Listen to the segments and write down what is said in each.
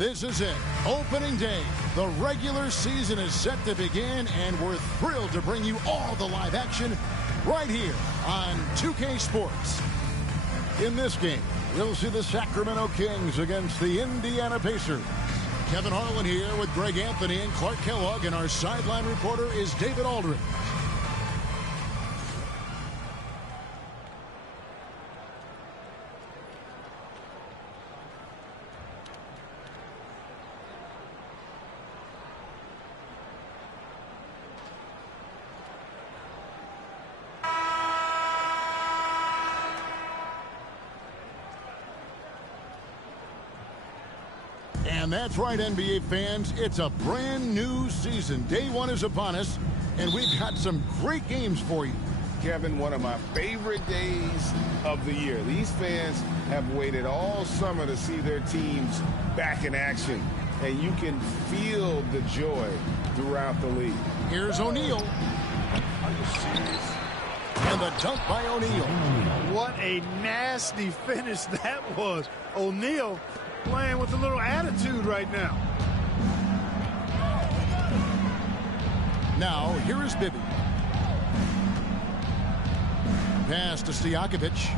This is it. Opening day. The regular season is set to begin, and we're thrilled to bring you all the live action right here on 2K Sports. In this game, we'll see the Sacramento Kings against the Indiana Pacers. Kevin Harlan here with Greg Anthony and Clark Kellogg, and our sideline reporter is David Aldridge. And that's right, NBA fans. It's a brand new season. Day one is upon us, and we've got some great games for you. Kevin, one of my favorite days of the year. These fans have waited all summer to see their teams back in action, and you can feel the joy throughout the league. Here's O'Neal. Are you serious? And the dunk by O'Neal. What a nasty finish that was. O'Neal playing with a little attitude right now. Now, here is Bibby. Pass to Stojakovic.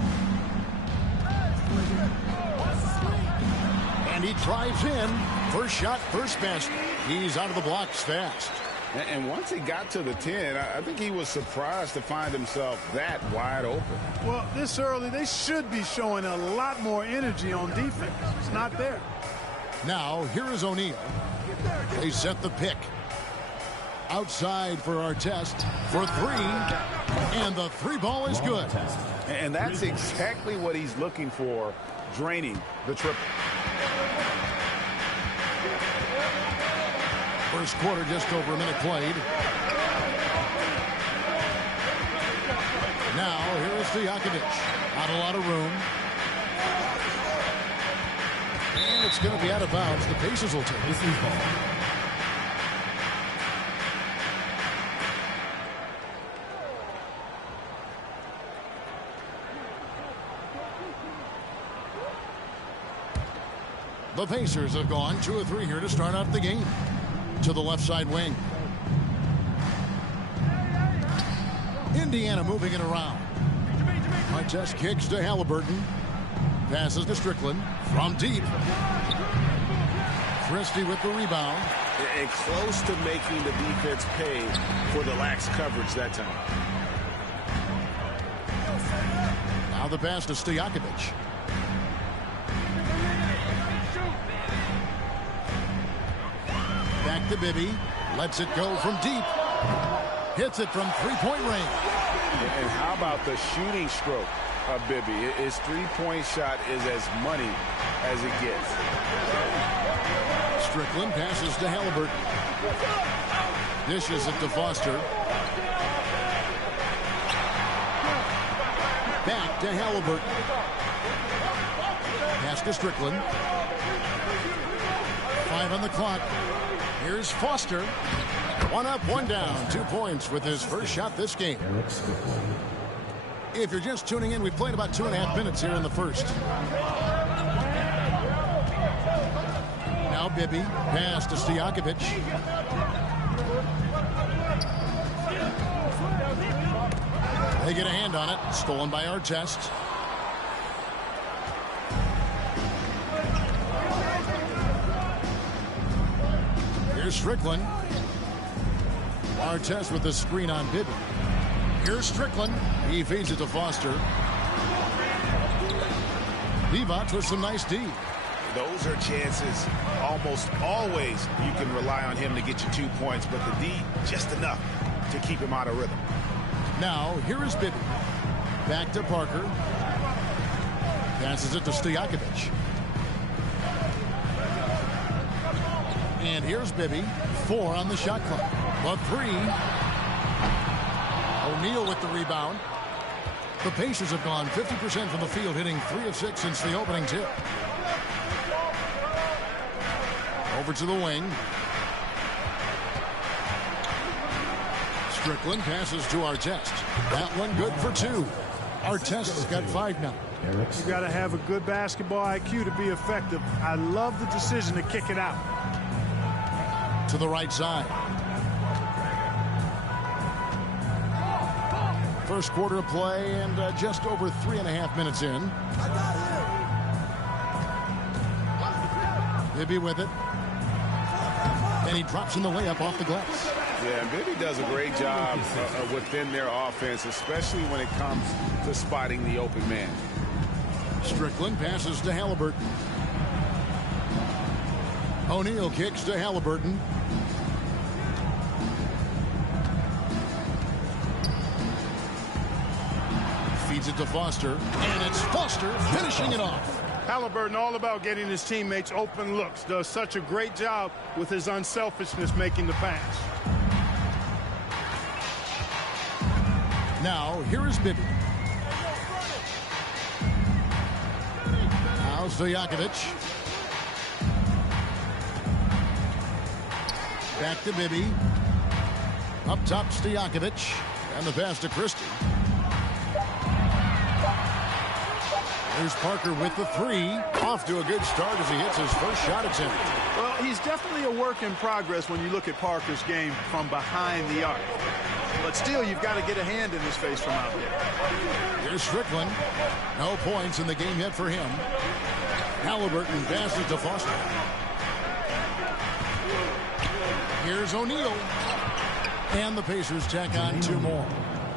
And he drives in. First shot, first basket. He's out of the blocks fast. And once he got to the 10, I think he was surprised to find himself that wide open. Well, this early, they should be showing a lot more energy on defense. It's not there. Now, here is O'Neal. They set the pick. Outside for Artest for three. And the three ball is good. And that's exactly what he's looking for, draining the triple. First quarter, just over a minute played. Now, here is Stojakovic. Not a lot of room. And it's going to be out of bounds. The Pacers will take this ball. The Pacers have gone 2 of 3 here to start out the game. To the left side wing. Indiana moving it around. Artest kicks to Halliburton. Passes to Strickland from deep. Christie with the rebound. And close to making the defense pay for the lax coverage that time. Now the pass to Stojakovic. Back to Bibby. Lets it go from deep. Hits it from three-point range. And how about the shooting stroke of Bibby? His three-point shot is as money as it gets. Strickland passes to Halliburton. Dishes it to Foster. Back to Halliburton. Pass to Strickland. 5 on the clock. Here's Foster. 1 up, 1 down. 2 points with his first shot this game. If you're just tuning in, we've played about 2.5 minutes here in the first. Now Bibby. Pass to Stojakovic. They get a hand on it. Stolen by Artest. Here's Strickland. Artest with the screen on Bibby. Here's Strickland. He feeds it to Foster. Levox with some nice D. Those are chances almost always you can rely on him to get you 2 points, but the D, just enough to keep him out of rhythm. Now, here is Bibby. Back to Parker. Passes it to Stojakovic. And here's Bibby. 4 on the shot clock. But 3. O'Neal with the rebound. The Pacers have gone 50% from the field, hitting 3 of 6 since the opening tip. Over to the wing. Strickland passes to Artest. That one good for 2. Artest has got 5 now. You got to have a good basketball IQ to be effective. I love the decision to kick it out. To the right side. First quarter of play and just over 3.5 minutes in. Bibby with it. And he drops in the layup off the glass. Yeah, Bibby does a great job within their offense, especially when it comes to spotting the open man. Strickland passes to Halliburton. O'Neal kicks to Halliburton. Feeds it to Foster, and it's Foster finishing it off. Halliburton all about getting his teammates open looks. Does such a great job with his unselfishness making the pass. Now, here is Bibby. Now Stojakovic. Back to Bibby. Up top, Stojakovic. And the pass to Christie. There's Parker with the three. Off to a good start as he hits his first shot attempt. Well, he's definitely a work in progress when you look at Parker's game from behind the arc. But still, you've got to get a hand in his face from out there. Here's Strickland. No points in the game yet for him. Halliburton passes to Foster. Here's O'Neal. And the Pacers tack on 2 more.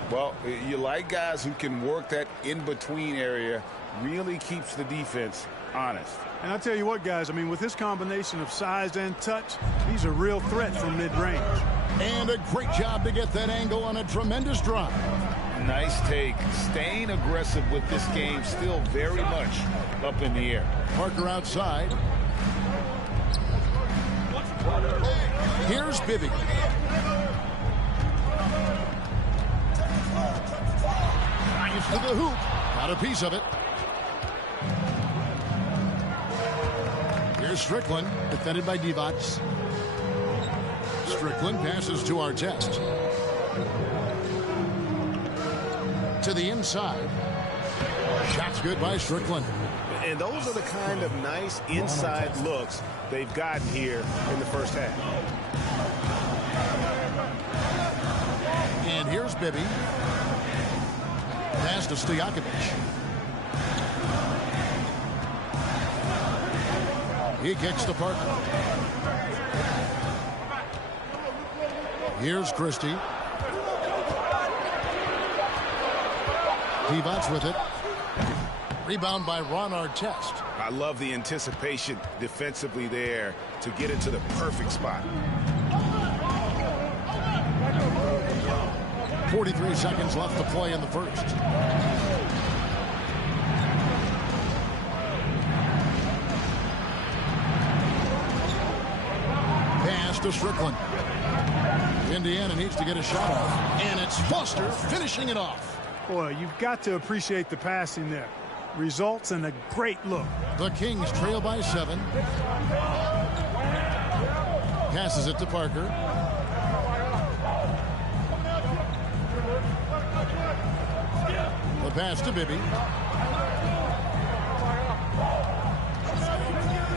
Well, you like guys who can work that in-between area. Really keeps the defense honest. And I tell you what, guys, I mean, with this combination of size and touch, he's a real threat from mid-range. And a great job to get that angle on a tremendous drive. Nice take. Staying aggressive with this game, still very much up in the air. Parker outside. Here's Bibby. Drives to the hoop. Got a piece of it. Here's Strickland, defended by Divac. Strickland passes to Artest. To the inside. Shot's good by Strickland. And those are the kind of nice inside looks they've gotten here in the first half. And here's Bibby. Pass to Stojakovic. He kicks to Parker. Here's Christie. Divac with it. Rebound by Ron Artest. I love the anticipation defensively there to get into the perfect spot. 43 seconds left to play in the first. Pass to Strickland. Indiana needs to get a shot off. And it's Foster finishing it off. Boy, you've got to appreciate the passing there. Results in a great look. The Kings trail by 7. Passes it to Parker. The pass to Bibby.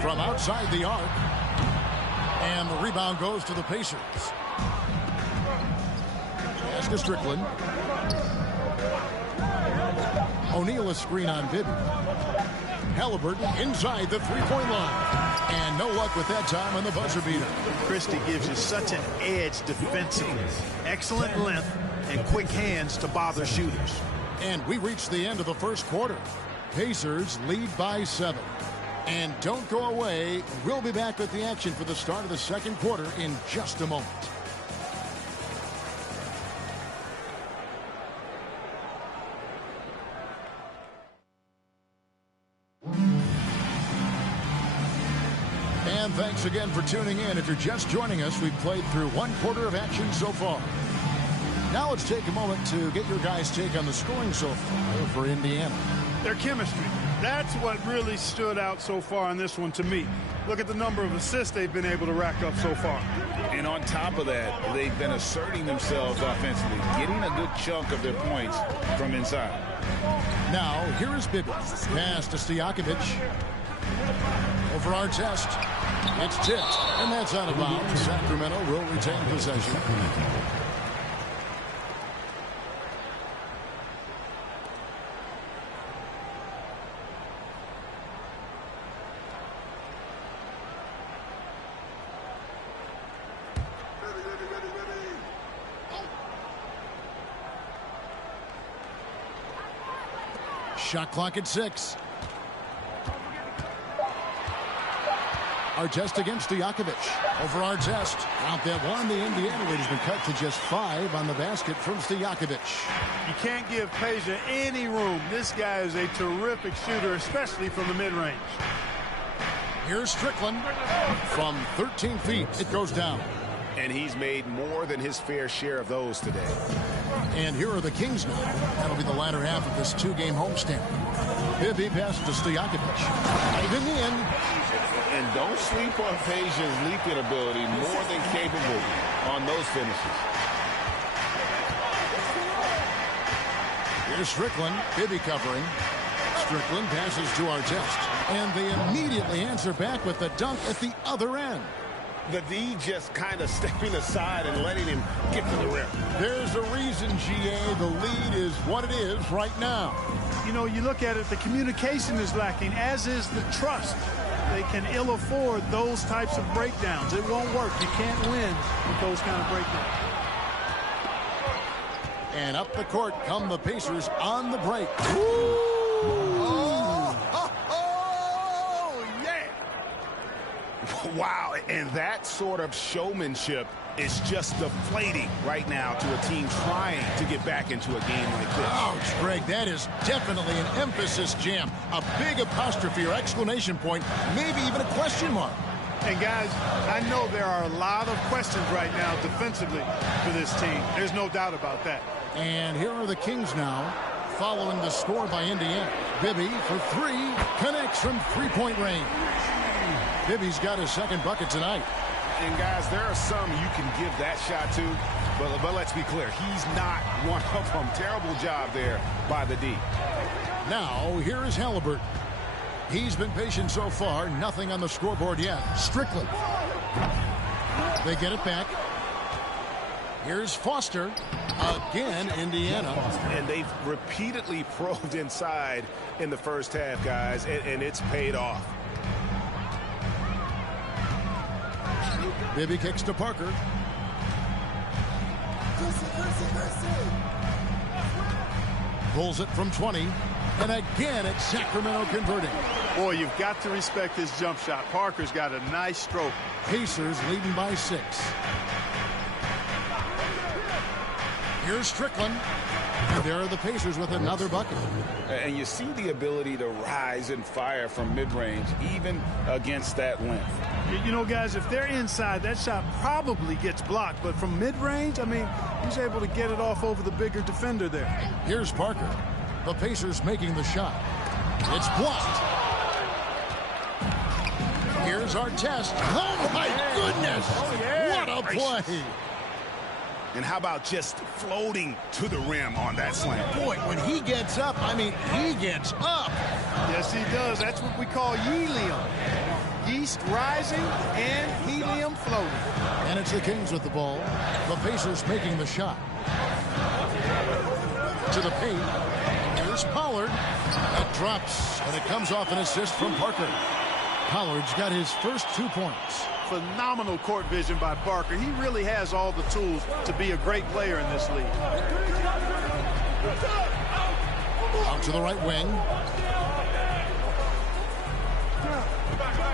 From outside the arc. And the rebound goes to the Pacers. Pass to Strickland. O'Neal a screen on Bibby. Halliburton inside the three-point line. And no luck with that time on the buzzer beater. Christie gives you such an edge defensively. Excellent length and quick hands to bother shooters. And we reach the end of the first quarter. Pacers lead by 7. And don't go away. We'll be back with the action for the start of the second quarter in just a moment. And thanks again for tuning in. If you're just joining us, we've played through 1 quarter of action so far. Now let's take a moment to get your guys' take on the scoring so far for Indiana. Their chemistry. That's what really stood out so far in this one to me. Look at the number of assists they've been able to rack up so far. And on top of that, they've been asserting themselves offensively, getting a good chunk of their points from inside. Now, here is Bibby. Pass to Stojakovic. Over Artest. It's tipped, and that's out of bounds. Sacramento will retain possession. Shot clock at 6. Artest against Stojakovic. Over Artest. Out that one. The Indiana lead has been cut to just 5 on the basket from Stojakovic. You can't give Peja any room. This guy is a terrific shooter, especially from the mid-range. Here's Strickland. From 13 feet, it goes down. And he's made more than his fair share of those today. And here are the Kings now. That'll be the latter half of this 2-game homestand. Bibby passes to Stojakovic. Diving in. And don't sleep on Peja's leaping ability. More than capable on those finishes. Here's Strickland. Bibby covering. Strickland passes to Artest. And they immediately answer back with the dunk at the other end. The D just kind of stepping aside and letting him get to the rim. There's a reason, GA, the lead is what it is right now. You know, you look at it, the communication is lacking, as is the trust. They can ill afford those types of breakdowns. It won't work. You can't win with those kind of breakdowns. And up the court come the Pacers on the break. Wow, and that sort of showmanship is just deflating right now to a team trying to get back into a game like this. Ouch, Greg, that is definitely an emphasis jam. A big apostrophe or exclamation point, maybe even a question mark. And guys, I know there are a lot of questions right now defensively for this team. There's no doubt about that. And here are the Kings now, following the score by Indiana. Bibby for 3, connects from three-point range. Bibby's got his second bucket tonight. And guys, there are some you can give that shot to, but let's be clear, he's not one of them. Terrible job there by the D. Now, here is Halliburton. He's been patient so far, nothing on the scoreboard yet. Strickland. They get it back. Here's Foster. Again, Indiana. And they've repeatedly probed inside in the first half, guys, and it's paid off. Bibby kicks to Parker. Pulls it from 20. And again, it's Sacramento converting. Boy, you've got to respect his jump shot. Parker's got a nice stroke. Pacers leading by 6. Here's Strickland. And there are the Pacers with another bucket. And you see the ability to rise and fire from mid-range, even against that length. You know, guys, if they're inside, that shot probably gets blocked. But from mid-range, I mean, he's able to get it off over the bigger defender there. Here's Parker. The Pacers making the shot. It's blocked. Here's Artest. Oh, my goodness. What a play. And how about just floating to the rim on that slam? Boy, when he gets up, I mean, he gets up. Yes, he does. That's what we call helium. Yeast rising and helium floating. And it's the Kings with the ball. The Pacers making the shot. To the paint. Here's Pollard. That drops, and it comes off an assist from Parker. Pollard's got his first 2 points. Phenomenal court vision by Parker. He really has all the tools to be a great player in this league. Out to the right wing.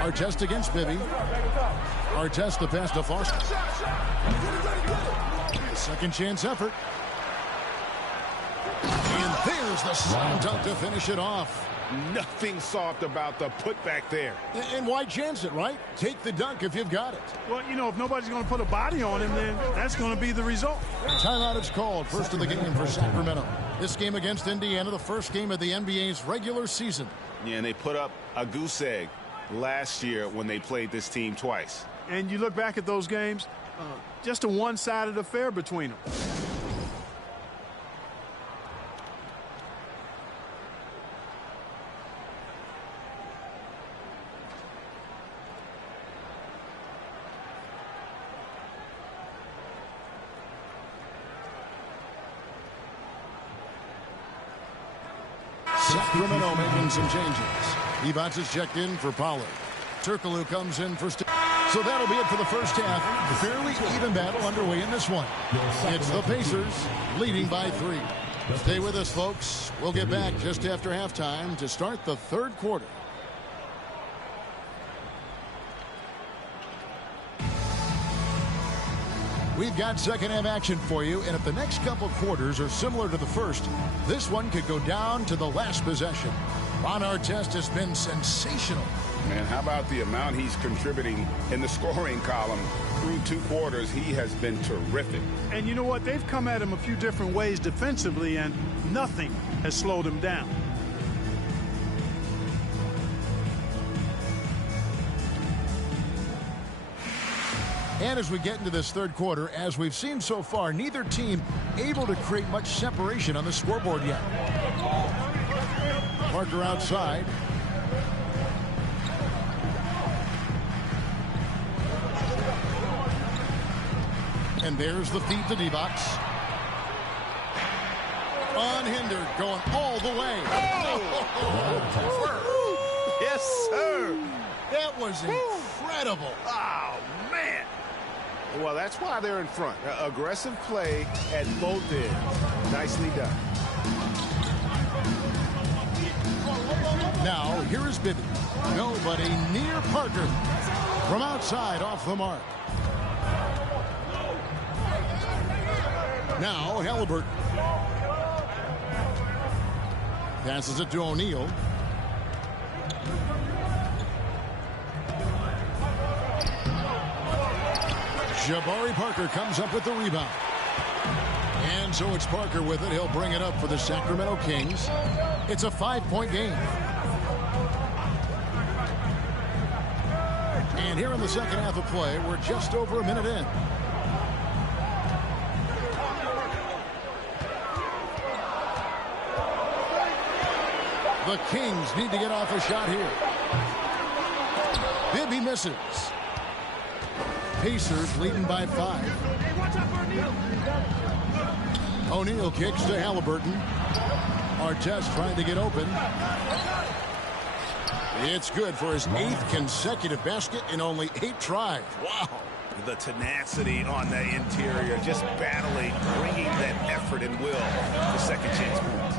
Artest against Bibby. Artest the pass to Foster. Second chance effort. And there's the slam dunk to finish it off. Nothing soft about the putback there. And why chance it, right? Take the dunk if you've got it. Well, you know, if nobody's going to put a body on him, then that's going to be the result. Timeout is called. First of the game for Sacramento. This game against Indiana, the first game of the NBA's regular season. Yeah, and they put up a goose egg last year when they played this team twice. And you look back at those games, just a one-sided affair between them. Sacramento making some changes. Evans is checked in for Pollard. Turkoglu comes in for So that'll be it for the first half. Fairly even battle underway in this one. It's the Pacers leading by 3. Stay with us, folks. We'll get back just after halftime to start the third quarter. We've got second half action for you, and if the next couple quarters are similar to the first, this one could go down to the last possession. Artest has been sensational. Man, how about the amount he's contributing in the scoring column through 2 quarters? He has been terrific. And you know what? They've come at him a few different ways defensively, and nothing has slowed him down. And as we get into this third quarter, as we've seen so far, neither team able to create much separation on the scoreboard yet. Parker outside. And there's the feed to D-Box. Unhindered, going all the way. Oh! Yes, sir. That was incredible. Oh, man. Well, that's why they're in front. Aggressive play at both ends. Nicely done. Now, here is Bibby. Nobody near Parker. From outside, off the mark. Now, Halliburton. Passes it to O'Neal. Jabari Parker comes up with the rebound. And so it's Parker with it. He'll bring it up for the Sacramento Kings. It's a 5-point game. And here in the second half of play, we're just over a minute in. The Kings need to get off a shot here. Bibby misses. Pacers leading by 5. O'Neal kicks to Halliburton. Artest trying to get open. It's good for his 8th consecutive basket in only 8 tries. Wow. The tenacity on the interior, just battling, bringing that effort and will to second chance points.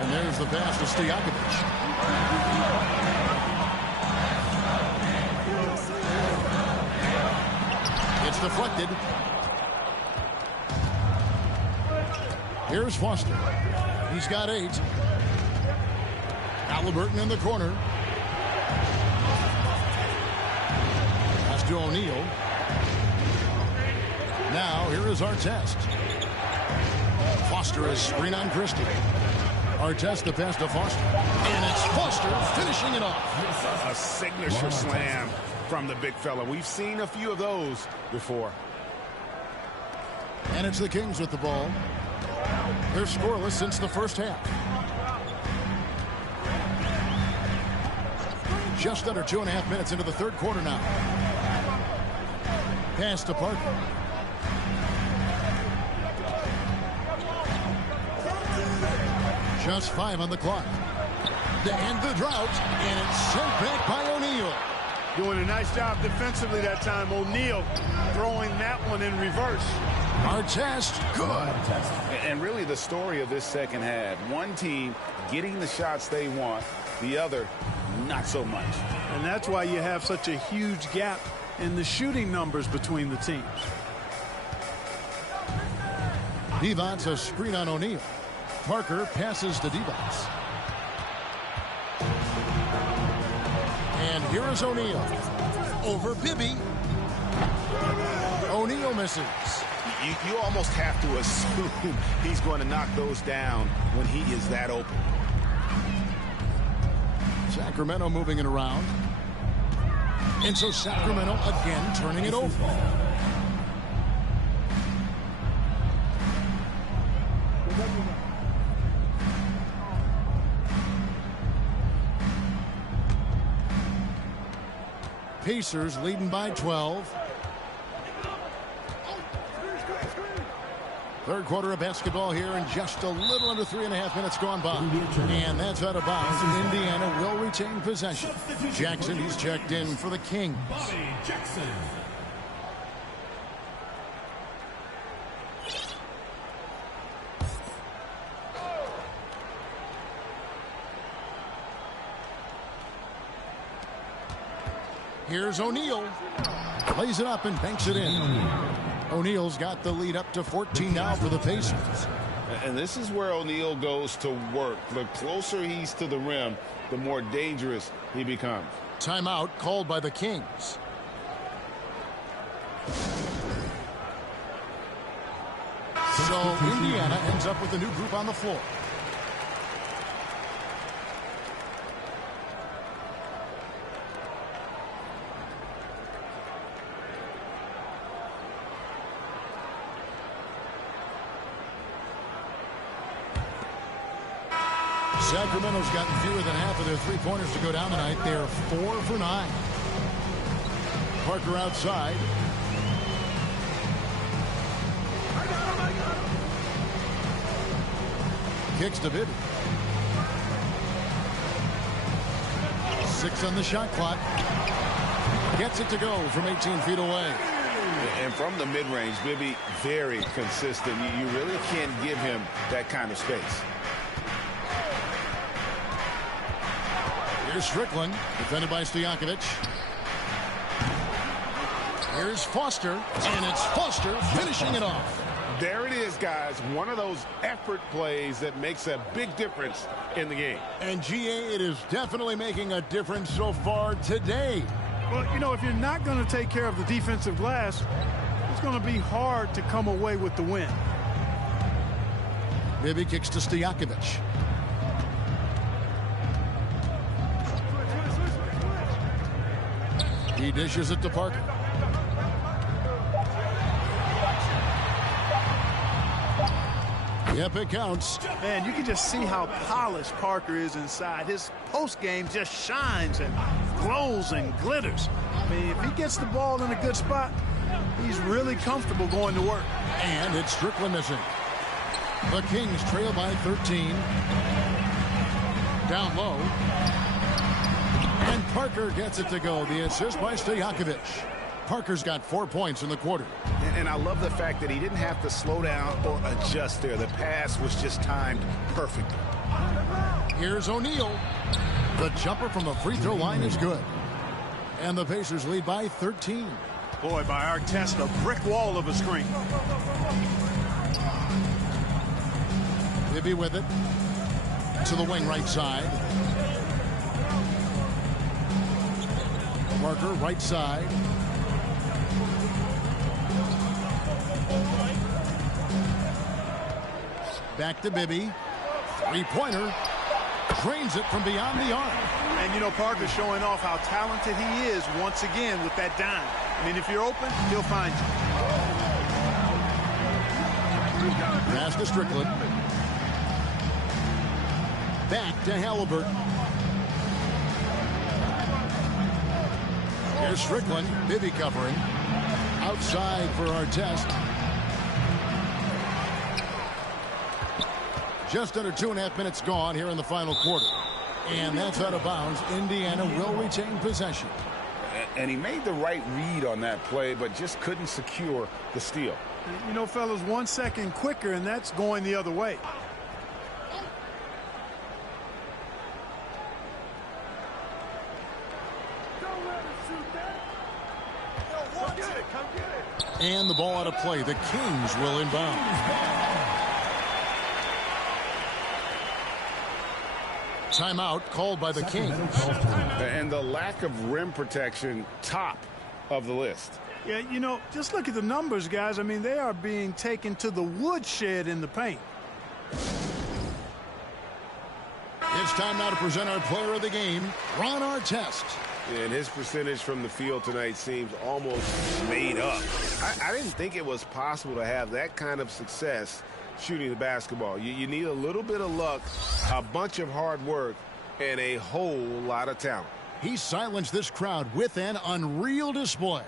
And there's the pass to Stojakovic. It's deflected. Here's Foster. He's got 8. Halliburton in the corner. Pass to O'Neal. Now here is Artest. Foster is screen on Christie. Artest the pass to Foster. And it's Foster finishing it off. A signature slam from the big fella. We've seen a few of those before. And it's the Kings with the ball. They're scoreless since the first half. Just under 2.5 minutes into the third quarter now. Pass to Parker. Just 5 on the clock. To end the drought, and it's sent back by O'Neal. Doing a nice job defensively that time. O'Neal throwing that one in reverse. Artest, good. And really the story of this second half. One team getting the shots they want, the other not so much. And that's why you have such a huge gap in the shooting numbers between the teams. Devon's a screen on O'Neal. Parker passes to Devon's. And here is O'Neal. Over Bibby. O'Neal misses. You almost have to assume he's going to knock those down when he is that open. Sacramento moving it around. And so Sacramento again turning it over. Pacers leading by 12. Third quarter of basketball here, and just a little under 3.5 minutes gone by. And that's out of bounds. Indiana will retain possession. Jackson, he's checked in for the Kings. Jackson. Here's O'Neal. Lays it up and banks it in. O'Neal's got the lead up to 14 now for the Pacers. And this is where O'Neal goes to work. The closer he's to the rim, the more dangerous he becomes. Timeout called by the Kings. So Indiana ends up with a new group on the floor. Sacramento's gotten fewer than half of their three-pointers to go down tonight. They're 4 for 9. Parker outside. Kicks to Bibby. 6 on the shot clock. Gets it to go from 18 feet away. And from the mid-range, Bibby, very consistent. You really can't give him that kind of space. Here's Strickland, defended by Stojakovic. Here's Foster, and it's Foster finishing it off. There it is, guys. One of those effort plays that makes a big difference in the game. And, GA, it is definitely making a difference so far today. Well, you know, if you're not going to take care of the defensive glass, it's going to be hard to come away with the win. Bibby kicks to Stojakovic. He dishes it to Parker. Yep, it counts. Man, you can just see how polished Parker is inside. His post game just shines and glows and glitters. I mean, if he gets the ball in a good spot, he's really comfortable going to work. And it's Strickland missing. The Kings trail by 13. Down low. And Parker gets it to go. The assist by Stojakovic. Parker's got 4 points in the quarter. And I love the fact that he didn't have to slow down or adjust there. The pass was just timed perfectly. Here's O'Neal. The jumper from the free throw line is good. And the Pacers lead by 13. Boy, by Artest, a brick wall of a screen. Bibby with it. To the wing right side. Parker right side. Back to Bibby. Three-pointer. Drains it from beyond the arc. And, you know, Parker's showing off how talented he is once again with that dime. I mean, if you're open, he'll find you. Pass to Strickland. Back to Halliburton. Here's Strickland. Bibby covering. Outside for Artest. Just under 2.5 minutes gone here in the final quarter. And that's out of bounds. Indiana will retain possession. And he made the right read on that play, but just couldn't secure the steal. You know, fellas, 1 second quicker, and that's going the other way. And the ball out of play. The Kings will inbound. Timeout called by the Kings. And the lack of rim protection, top of the list. Yeah, you know, just look at the numbers, guys. I mean, they are being taken to the woodshed in the paint. It's time now to present our player of the game, Ron Artest. And his percentage from the field tonight seems almost made up. I didn't think it was possible to have that kind of success shooting the basketball. You need a little bit of luck, a bunch of hard work, and a whole lot of talent. He silenced this crowd with an unreal display.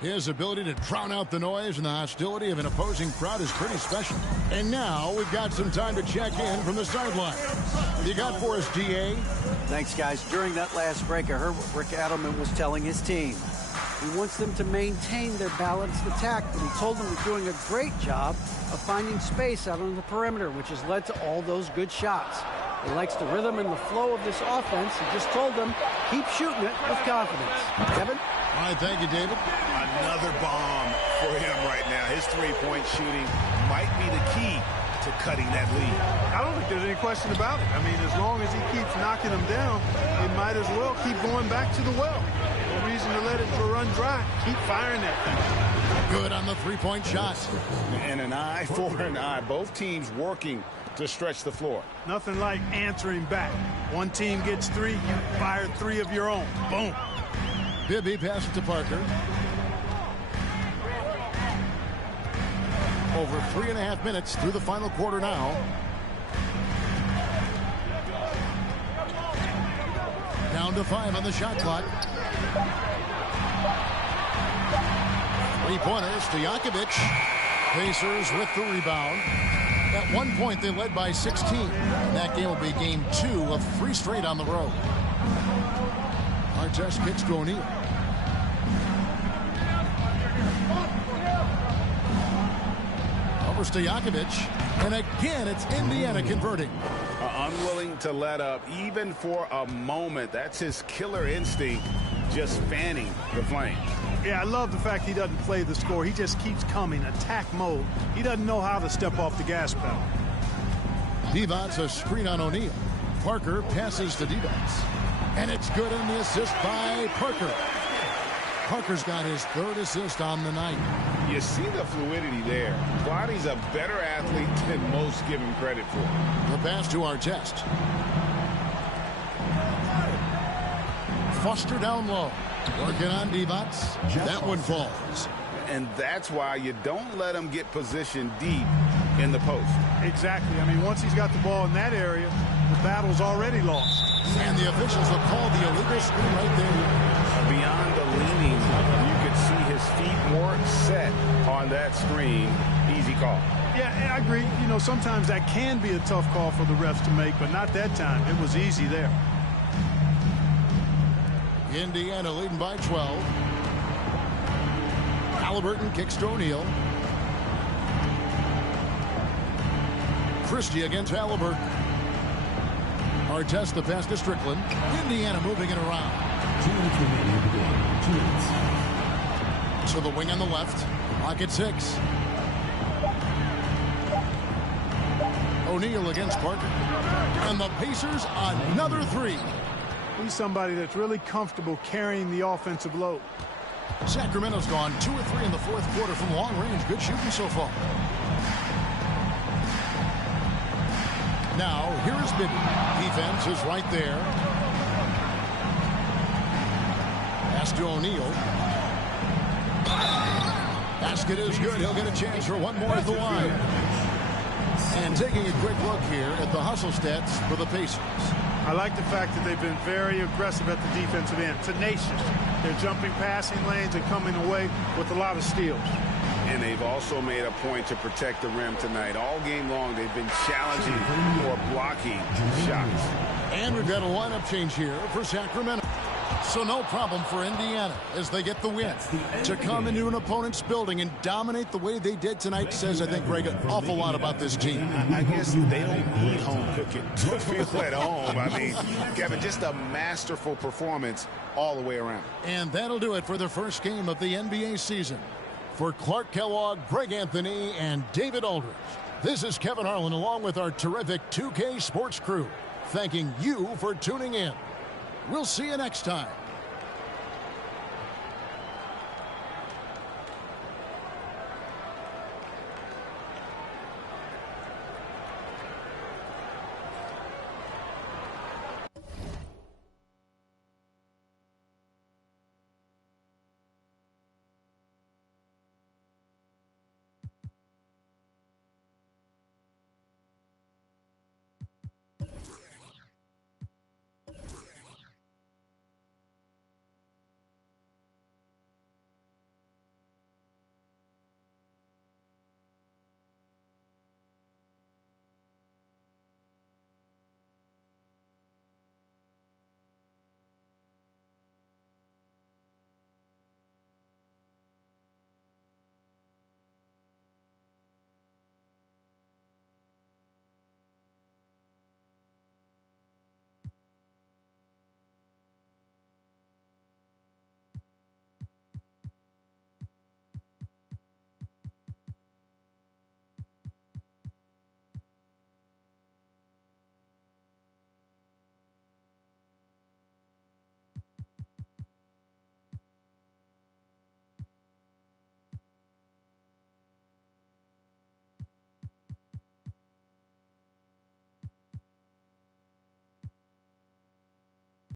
His ability to drown out the noise and the hostility of an opposing crowd is pretty special. And now we've got some time to check in from the sideline. What you got for us, DA? Thanks, guys. During that last break, I heard what Rick Adelman was telling his team. He wants them to maintain their balanced attack, but he told them they're doing a great job of finding space out on the perimeter, which has led to all those good shots. He likes the rhythm and the flow of this offense. He just told them, keep shooting it with confidence. Kevin? All right, thank you, David. Another bomb for him right now. His three-point shooting might be the key to cutting that lead. I don't think there's any question about it. I mean, as long as he keeps knocking them down, he might as well keep going back to the well. No reason to let it run dry. Keep firing that thing. Good on the three-point shot. And an eye for an eye. Both teams working to stretch the floor. Nothing like answering back. One team gets 3, you fire 3 of your own. Boom. Bibby passes to Parker. Over 3.5 minutes through the final quarter now. Down to 5 on the shot clock. 3-pointers to Stojakovic. Pacers with the rebound. At one point, they led by 16. And that game will be game 2 of 3 straight on the road. Artest kicks to O'Neal. Over Stojakovic. And again, it's Indiana converting. Unwilling to let up even for a moment. That's his killer instinct, just fanning the flame. Yeah, I love the fact he doesn't play the score. He just keeps coming, attack mode. He doesn't know how to step off the gas pedal. Divac a screen on O'Neal. Parker passes to Divac. And it's good on the assist by Parker. Parker's got his 3rd assist on the night. You see the fluidity there. Bonnie's a better athlete than most give him credit for. The pass to Artest. Foster down low. Working on Divac. That one falls. And that's why you don't let him get positioned deep in the post. Exactly. I mean, once he's got the ball in that area, the battle's already lost. And the officials will call the illegal screen right there. Beyond the leaning, you could see his feet more set on that screen. Easy call. Yeah, I agree. You know, sometimes that can be a tough call for the refs to make, but not that time. It was easy there. Indiana leading by 12. Halliburton kicks to O'Neal. Christie against Halliburton. Artest the pass to Strickland. Indiana moving it around. 2 minutes remaining in the game. 2 minutes. To the wing on the left. Clock at 6. O'Neal against Parker. And the Pacers another 3. He's somebody that's really comfortable carrying the offensive load. Sacramento's gone 2 or 3 in the 4th quarter from long range. Good shooting so far. Now, here is Bibby. Defense is right there. Pass to O'Neal. Basket is good. He'll get a chance for one more at the line. And taking a quick look here at the hustle stats for the Pacers. I like the fact that they've been very aggressive at the defensive end. Tenacious. They're jumping passing lanes and coming away with a lot of steals. And they've also made a point to protect the rim tonight. All game long, they've been challenging or blocking shots. And we've got a lineup change here for Sacramento. So no problem for Indiana as they get the win. To come into an opponent's building and dominate the way they did tonight says, I think, Greg, an awful lot about this team. I guess they don't need home cooking to feel at home. I mean, Kevin, just a masterful performance all the way around. And that'll do it for the first game of the NBA season. For Clark Kellogg, Greg Anthony, and David Aldridge, this is Kevin Harlan along with our terrific 2K Sports crew, thanking you for tuning in. We'll see you next time.